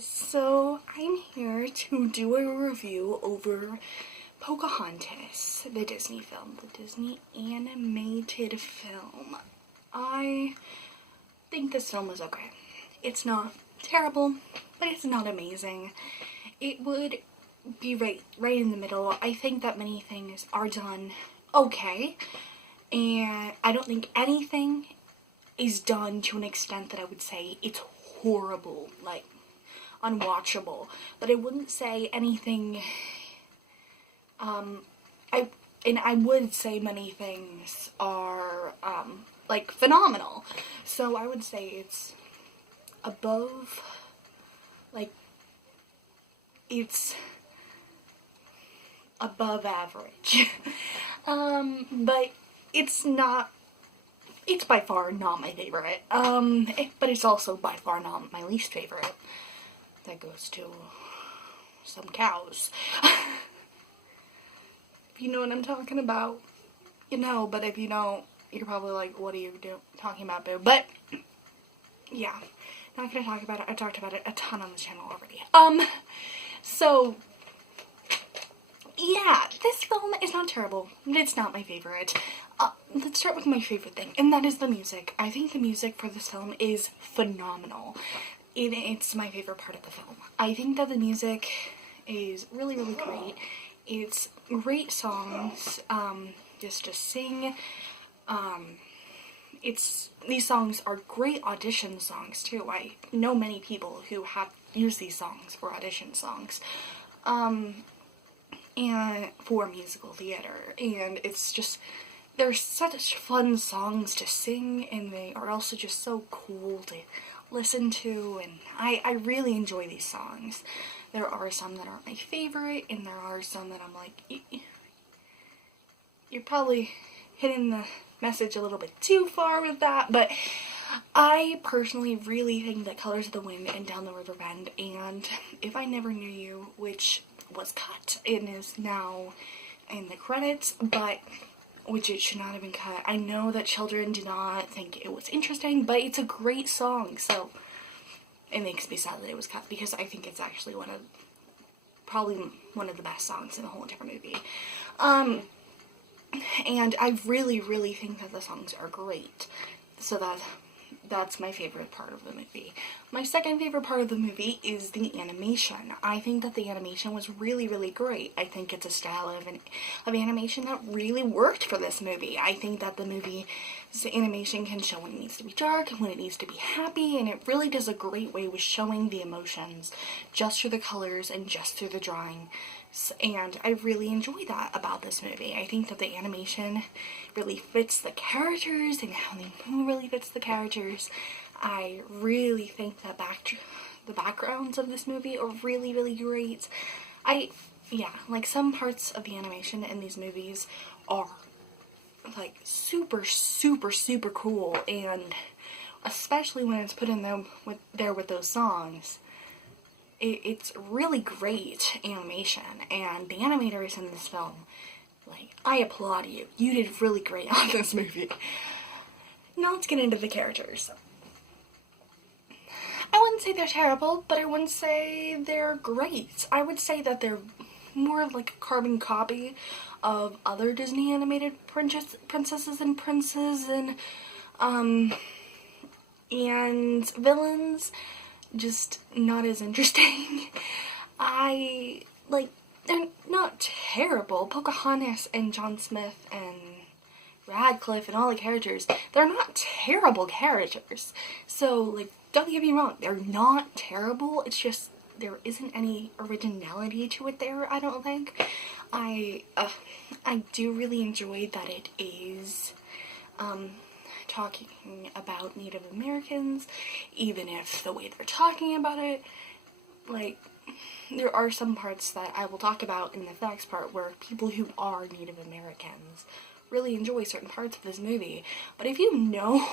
So I'm here to do a review over Pocahontas, the Disney film, the Disney animated film. I think this film is okay. It's not terrible, but it's not amazing. It would be right in the middle. I think that many things are done okay, and I don't think anything is done to an extent that I would say it's horrible, like unwatchable. But I wouldn't say anything, I would say many things are, like, phenomenal. So I would say it's above, like, it's above average. But it's by far not my favorite. But it's also by far not my least favorite. That goes to some cows. If you know what I'm talking about, you know, but if you don't, you're probably like, what are you talking about, boo? But, yeah, not gonna talk about it. I talked about it a ton on the channel already. So, yeah, this film is not terrible, but it's not my favorite. Let's start with my favorite thing, and that is the music. I think the music for this film is phenomenal. It's my favorite part of the film. I think that the music is really, really great. It's great songs, just to sing. These songs are great audition songs too. I know many people who have used these songs for audition songs, and for musical theater, and it's just, they're such fun songs to sing, and they are also just so cool to listen to, and I really enjoy these songs. There are some that aren't my favorite, and there are some that I'm like, you're probably hitting the message a little bit too far with that, but I personally really think that Colors of the Wind and Down the River Bend and If I Never Knew You, which was cut and is now in the credits, but which it should not have been cut. I know that children do not think it was interesting, but it's a great song, so it makes me sad that it was cut, because I think it's actually probably one of the best songs in the whole entire movie. And I really, really think that the songs are great, so that's my favorite part of the movie. My second favorite part of the movie is the animation. I think that the animation was really, really great. I think it's a style of animation that really worked for this movie. I think that the movie's animation can show when it needs to be dark and when it needs to be happy, and it really does a great way with showing the emotions just through the colors and just through the drawing. And I really enjoy that about this movie. I think that the animation really fits the characters, and how they move really fits the characters. I really think that the backgrounds of this movie are really, really great. Like, some parts of the animation in these movies are like super, super, super cool, and especially when it's put in there with those songs. It's really great animation, and the animators in this film, like, I applaud you. You did really great on this movie. Now let's get into the characters. I wouldn't say they're terrible, but I wouldn't say they're great. I would say that they're more of like a carbon copy of other Disney animated princesses and princes and villains. Just not as interesting. They're not terrible. Pocahontas and John Smith and Radcliffe and all the characters, they're not terrible characters. So, like, don't get me wrong, they're not terrible. It's just there isn't any originality to it there, I don't think. I do really enjoy that it is talking about Native Americans, even if the way they're talking about it, like, there are some parts that I will talk about in the facts part where people who are Native Americans really enjoy certain parts of this movie. But if you know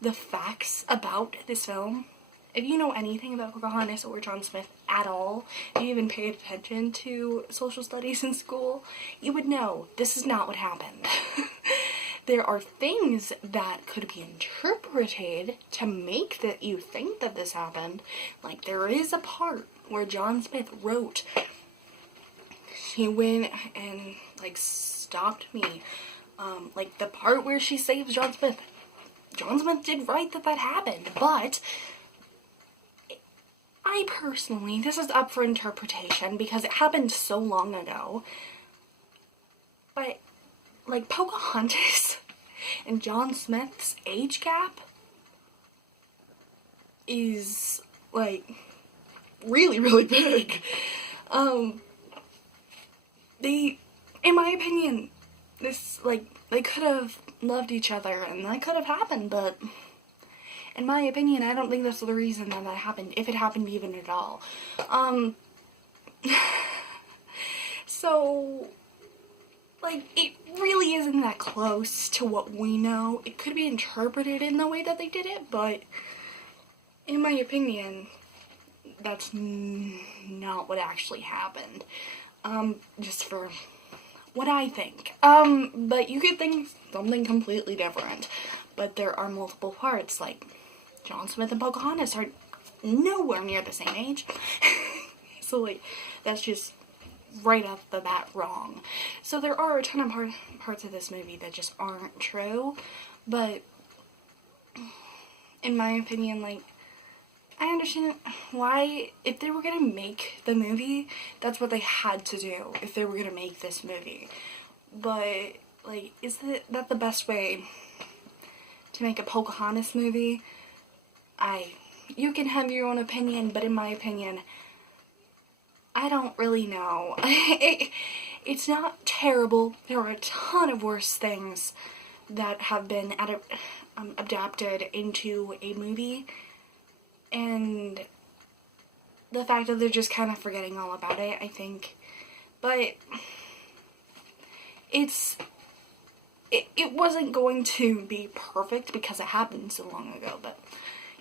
the facts about this film, if you know anything about Pocahontas or John Smith at all, if you even paid attention to social studies in school, you would know this is not what happened. there are things that could be interpreted to make that you think that this happened. Like, there is a part where John Smith wrote, she went and, like, stopped me. Like, the part where she saves John Smith did write that happened, but I personally, this is up for interpretation because it happened so long ago, but, like, Pocahontas and John Smith's age gap is, like, really, really big. They, in my opinion, this, like, they could have loved each other, and that could have happened, but in my opinion, I don't think that's the reason that happened, if it happened even at all. So, like, it really isn't that close to what we know. It could be interpreted in the way that they did it, but in my opinion, that's not what actually happened. Just for what I think. But you could think something completely different. But there are multiple parts, like, John Smith and Pocahontas are nowhere near the same age. So, like, that's just right off the bat wrong. So there are a ton of parts of this movie that just aren't true. But, in my opinion, like, I understand why, if they were gonna make the movie, that's what they had to do, if they were gonna make this movie. But, like, is that the best way to make a Pocahontas movie? You can have your own opinion, but in my opinion, I don't really know. It's not terrible. There are a ton of worse things that have been adapted into a movie. And the fact that they're just kind of forgetting all about it, I think. But it wasn't going to be perfect because it happened so long ago. But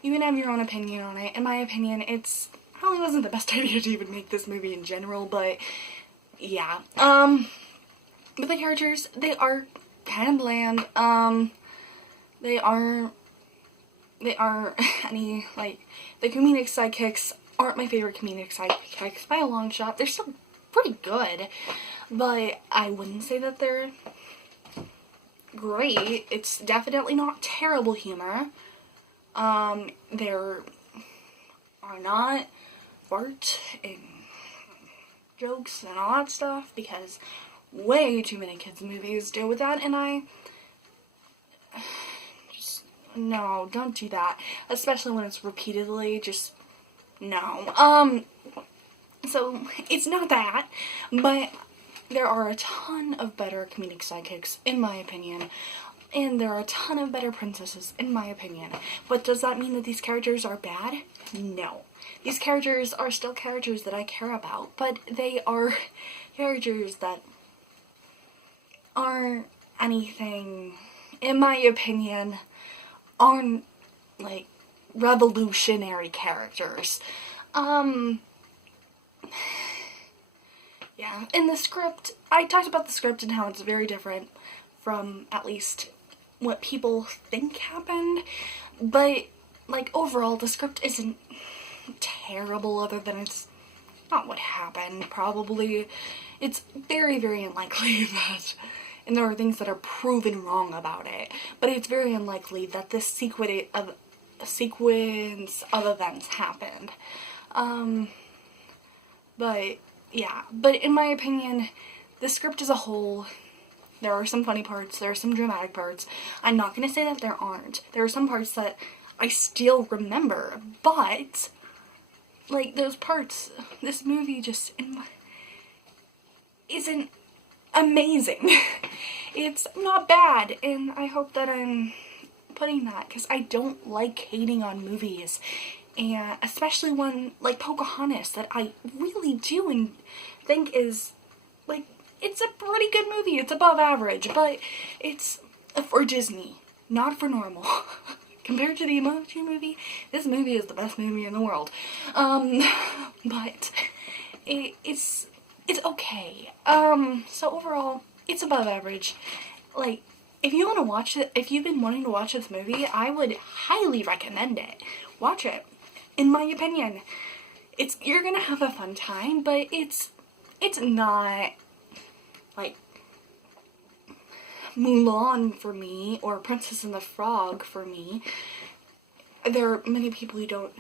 you can have your own opinion on it. In my opinion, it probably wasn't the best idea to even make this movie in general. But yeah. But the characters, they are kind of bland. They aren't any, like, the comedic sidekicks aren't my favorite comedic sidekicks by a long shot. They're still pretty good, but I wouldn't say that they're great. It's definitely not terrible humor. There are not fart and jokes and all that stuff, because way too many kids' movies deal with that, and no, don't do that. Especially when it's repeatedly, just, no. So, it's not that, but there are a ton of better comedic sidekicks, in my opinion. And there are a ton of better princesses, in my opinion. But does that mean that these characters are bad? No. These characters are still characters that I care about, but they are characters that aren't anything, in my opinion, aren't, like, revolutionary characters. Yeah, in the script, I talked about the script and how it's very different from, at least, what people think happened, but, like, overall, the script isn't terrible, other than it's not what happened, probably. It's very, very unlikely that, and there are things that are proven wrong about it, but it's very unlikely that this sequence of events happened. But, yeah, but in my opinion, the script as a whole, there are some funny parts, there are some dramatic parts. I'm not going to say that there aren't. There are some parts that I still remember, but, like, those parts, this movie just isn't amazing. It's not bad, and I hope that I'm putting that, because I don't like hating on movies, and especially one like Pocahontas that I really do and think is, like, it's a pretty good movie. It's above average, but it's for Disney, not for normal. Compared to the Emoji Movie, this movie is the best movie in the world. But it's okay. So overall, it's above average. Like, if you want to watch it, if you've been wanting to watch this movie, I would highly recommend it. Watch it. In my opinion, you're gonna have a fun time, but it's not like Mulan for me or Princess and the Frog for me. There are many people who don't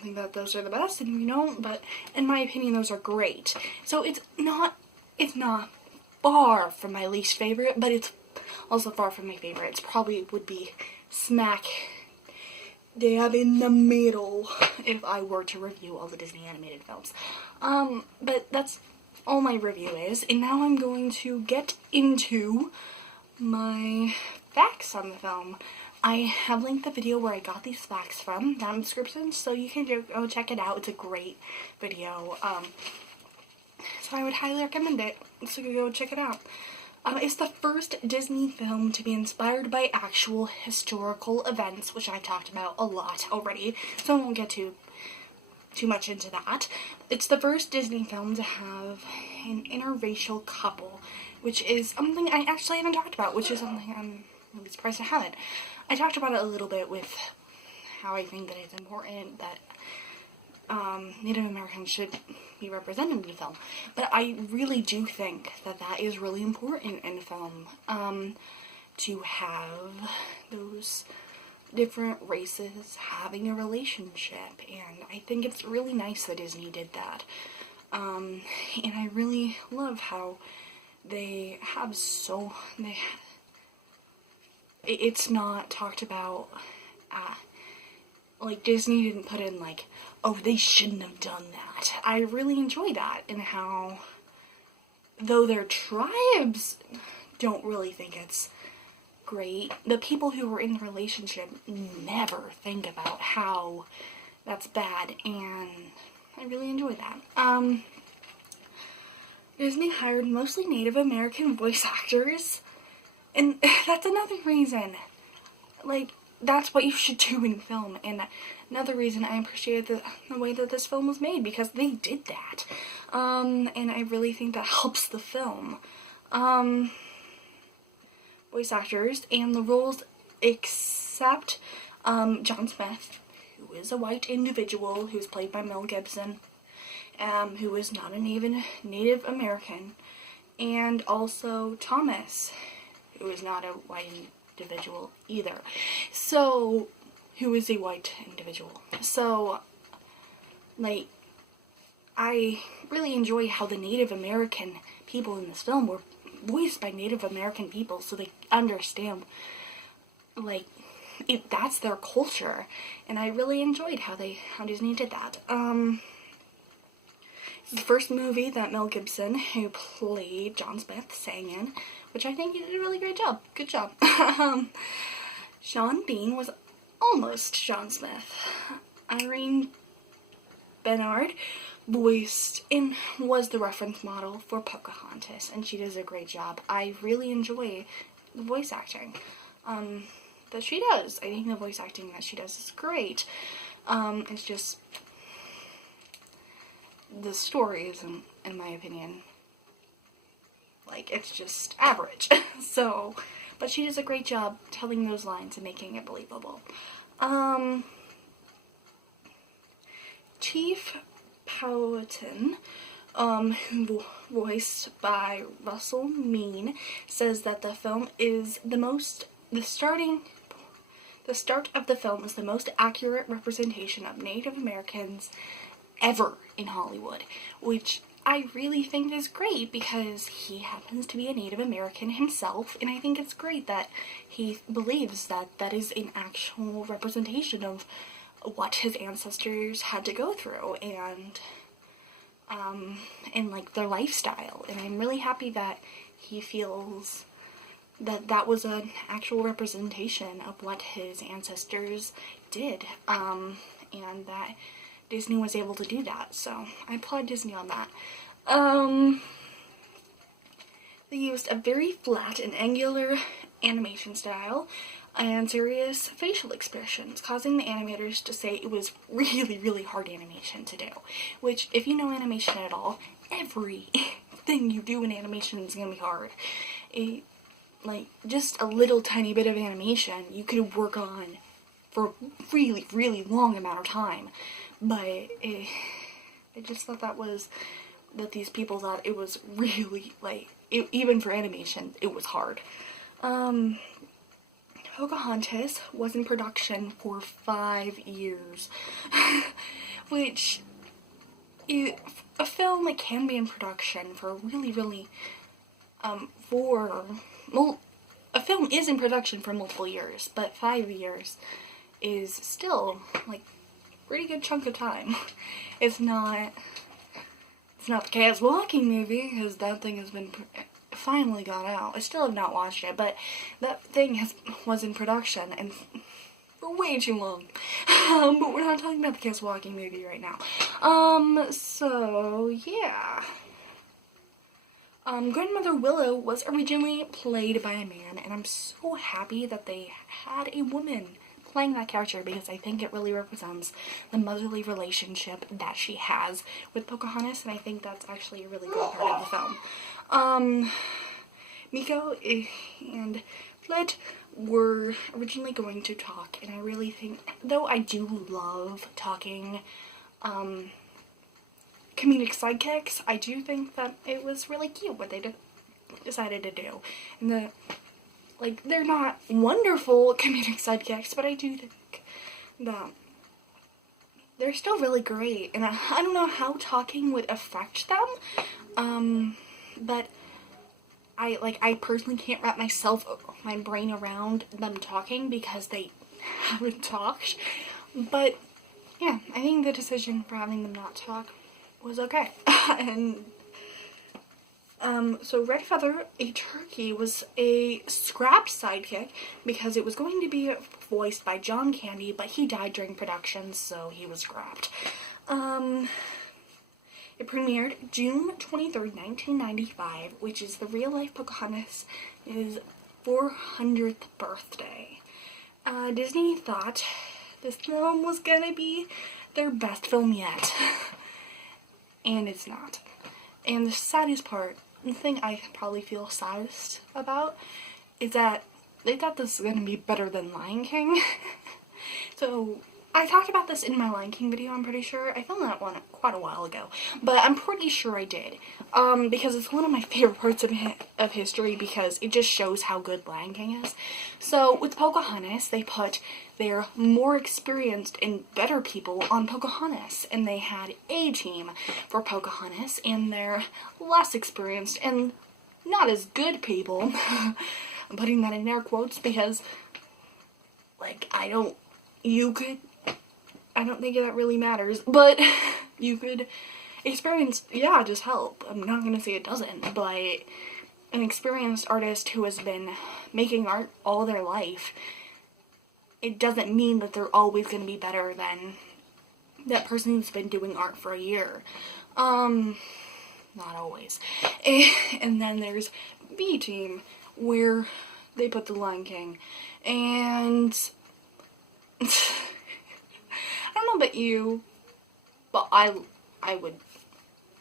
think that those are the best, and but in my opinion, those are great. So it's not far from my least favorite, but it's also far from my favorite. It's probably would be smack dab in the middle if I were to review all the Disney animated films. But that's all my review is, and now I'm going to get into my facts on the film. I have linked the video where I got these facts from down in the description, so you can go check it out. It's a great video. So I would highly recommend it, so you go check it out. It's the first Disney film to be inspired by actual historical events, which I talked about a lot already, so I won't get too much into that. It's the first Disney film to have an interracial couple, which is something I actually haven't talked about, which is something I'm really surprised I haven't. I talked about it a little bit with how I think that it's important that Native Americans should be represented in the film, but I really do think that is really important in film, to have those different races having a relationship, and I think it's really nice that Disney did that, and I really love how they have it's not talked about, like, Disney didn't put in, like, oh, they shouldn't have done that. I really enjoy that, and how, though their tribes don't really think it's great, the people who were in the relationship never think about how that's bad, and I really enjoy that. Disney hired mostly Native American voice actors, and that's another reason, like, that's what you should do in film, and another reason I appreciate the way that this film was made, because they did that, and I really think that helps the film. Voice actors and the roles, except John Smith, who is a white individual, who's played by Mel Gibson, who is not a Native American, and also Thomas, who is not a white individual either, so, who is a white individual. So, like, I really enjoy how the Native American people in this film were voiced by Native American people, so they understand, like, that's their culture, and I really enjoyed how Disney did that. It's the first movie that Mel Gibson, who played John Smith, sang in, which I think he did a really great job. Good job. Sean Bean was almost John Smith. Irene Bernard was the reference model for Pocahontas, and she does a great job. I really enjoy the voice acting that she does. I think the voice acting that she does is great. It's just, the story isn't, in my opinion, like, it's just average. So, but she does a great job telling those lines and making it believable. Chief Powerton, voiced by Russell Mean, says that the film is the start of the film is the most accurate representation of Native Americans ever in Hollywood, which I really think is great, because he happens to be a Native American himself, and I think it's great that he believes that that is an actual representation of what his ancestors had to go through, and like, their lifestyle, and I'm really happy that he feels that that was an actual representation of what his ancestors did, and that Disney was able to do that, so I applaud Disney on that. They used a very flat and angular animation style and serious facial expressions, causing the animators to say it was really, really hard animation to do. Which, if you know animation at all, everything you do in animation is going to be hard. like, just a little tiny bit of animation you could work on for a really, really long amount of time. But I just thought that these people thought it was really, like, even for animation, it was hard. Pocahontas was in production for 5 years, which, a film that can be in production for really, really, a film is in production for multiple years, but 5 years is still, like, pretty good chunk of time. It's not the Chaos Walking movie, because that thing has been finally got out. I still have not watched it, but that thing was in production and for way too long. But we're not talking about the Chaos Walking movie right now. So yeah. Grandmother Willow was originally played by a man, and I'm so happy that they had a woman playing that character, because I think it really represents the motherly relationship that she has with Pocahontas, and I think that's actually a really good part of the film. Mikko and Flit were originally going to talk, and I really think, though I do love talking comedic sidekicks, I do think that it was really cute what they decided to do. And like, they're not wonderful comedic sidekicks, but I do think that they're still really great. And I don't know how talking would affect them, but I personally can't wrap my brain around them talking, because they haven't talked. But yeah, I think the decision for having them not talk was okay. And so Red Feather, a turkey, was a scrapped sidekick because it was going to be voiced by John Candy, but he died during production, so he was scrapped. It premiered June 23rd, 1995, which is the real-life Pocahontas' 400th birthday. Disney thought this film was gonna be their best film yet. And it's not. And the saddest part, the thing I probably feel saddest about, is that they thought this was gonna be better than Lion King. So, I talked about this in my Lion King video, I'm pretty sure. I filmed that one quite a while ago. But I'm pretty sure I did. Because it's one of my favorite parts of history, because it just shows how good Lion King is. So, with Pocahontas, they put their more experienced and better people on Pocahontas. And they had a team for Pocahontas, and their less experienced and not as good people. I'm putting that in air quotes because, like, I don't think that really matters, but you could experience, yeah, just help. I'm not gonna say it doesn't, but an experienced artist who has been making art all their life, it doesn't mean that they're always gonna be better than that person who's been doing art for a year. Not always. And then there's B Team, where they put the Lion King, and I don't know about you, but I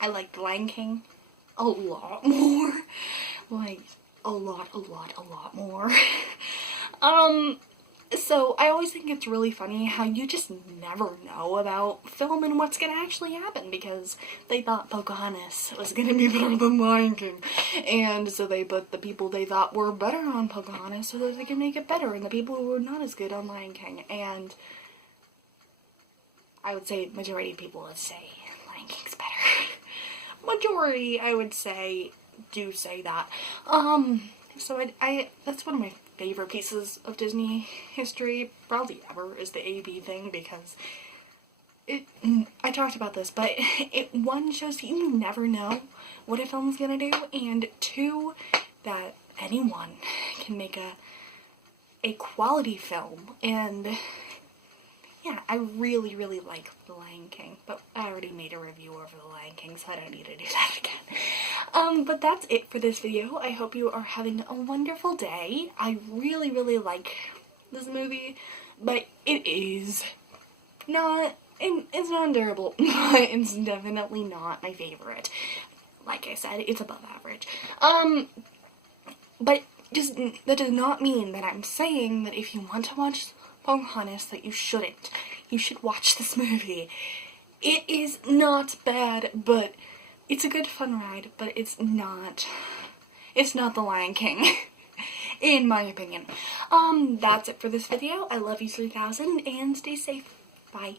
like the Lion King a lot more. Like, a lot more. So I always think it's really funny how you just never know about film and what's gonna actually happen, because they thought Pocahontas was gonna be better than Lion King. And so they put the people they thought were better on Pocahontas so that they can make it better, and the people who were not as good on Lion King. And I would say majority of people would say Lion King's better. Majority, I would say, do say that. So I that's one of my favorite pieces of Disney history, probably ever, is the A-B thing, because I talked about this, but it, one, shows that you never know what a film's gonna do, and two, that anyone can make a quality film. And yeah, I really like The Lion King, but I already made a review over The Lion King, so I don't need to do that again. But that's it for this video. I hope you are having a wonderful day. I really like this movie, but it is not, it's not unbearable, but it's definitely not my favorite. Like I said, it's above average. But just that does not mean that I'm saying that if you want to watch Pocahontas that you shouldn't. You should watch this movie. It is not bad, but it's a good fun ride, but it's not The Lion King. In my opinion. That's it for this video. I love you 3000 and stay safe. Bye.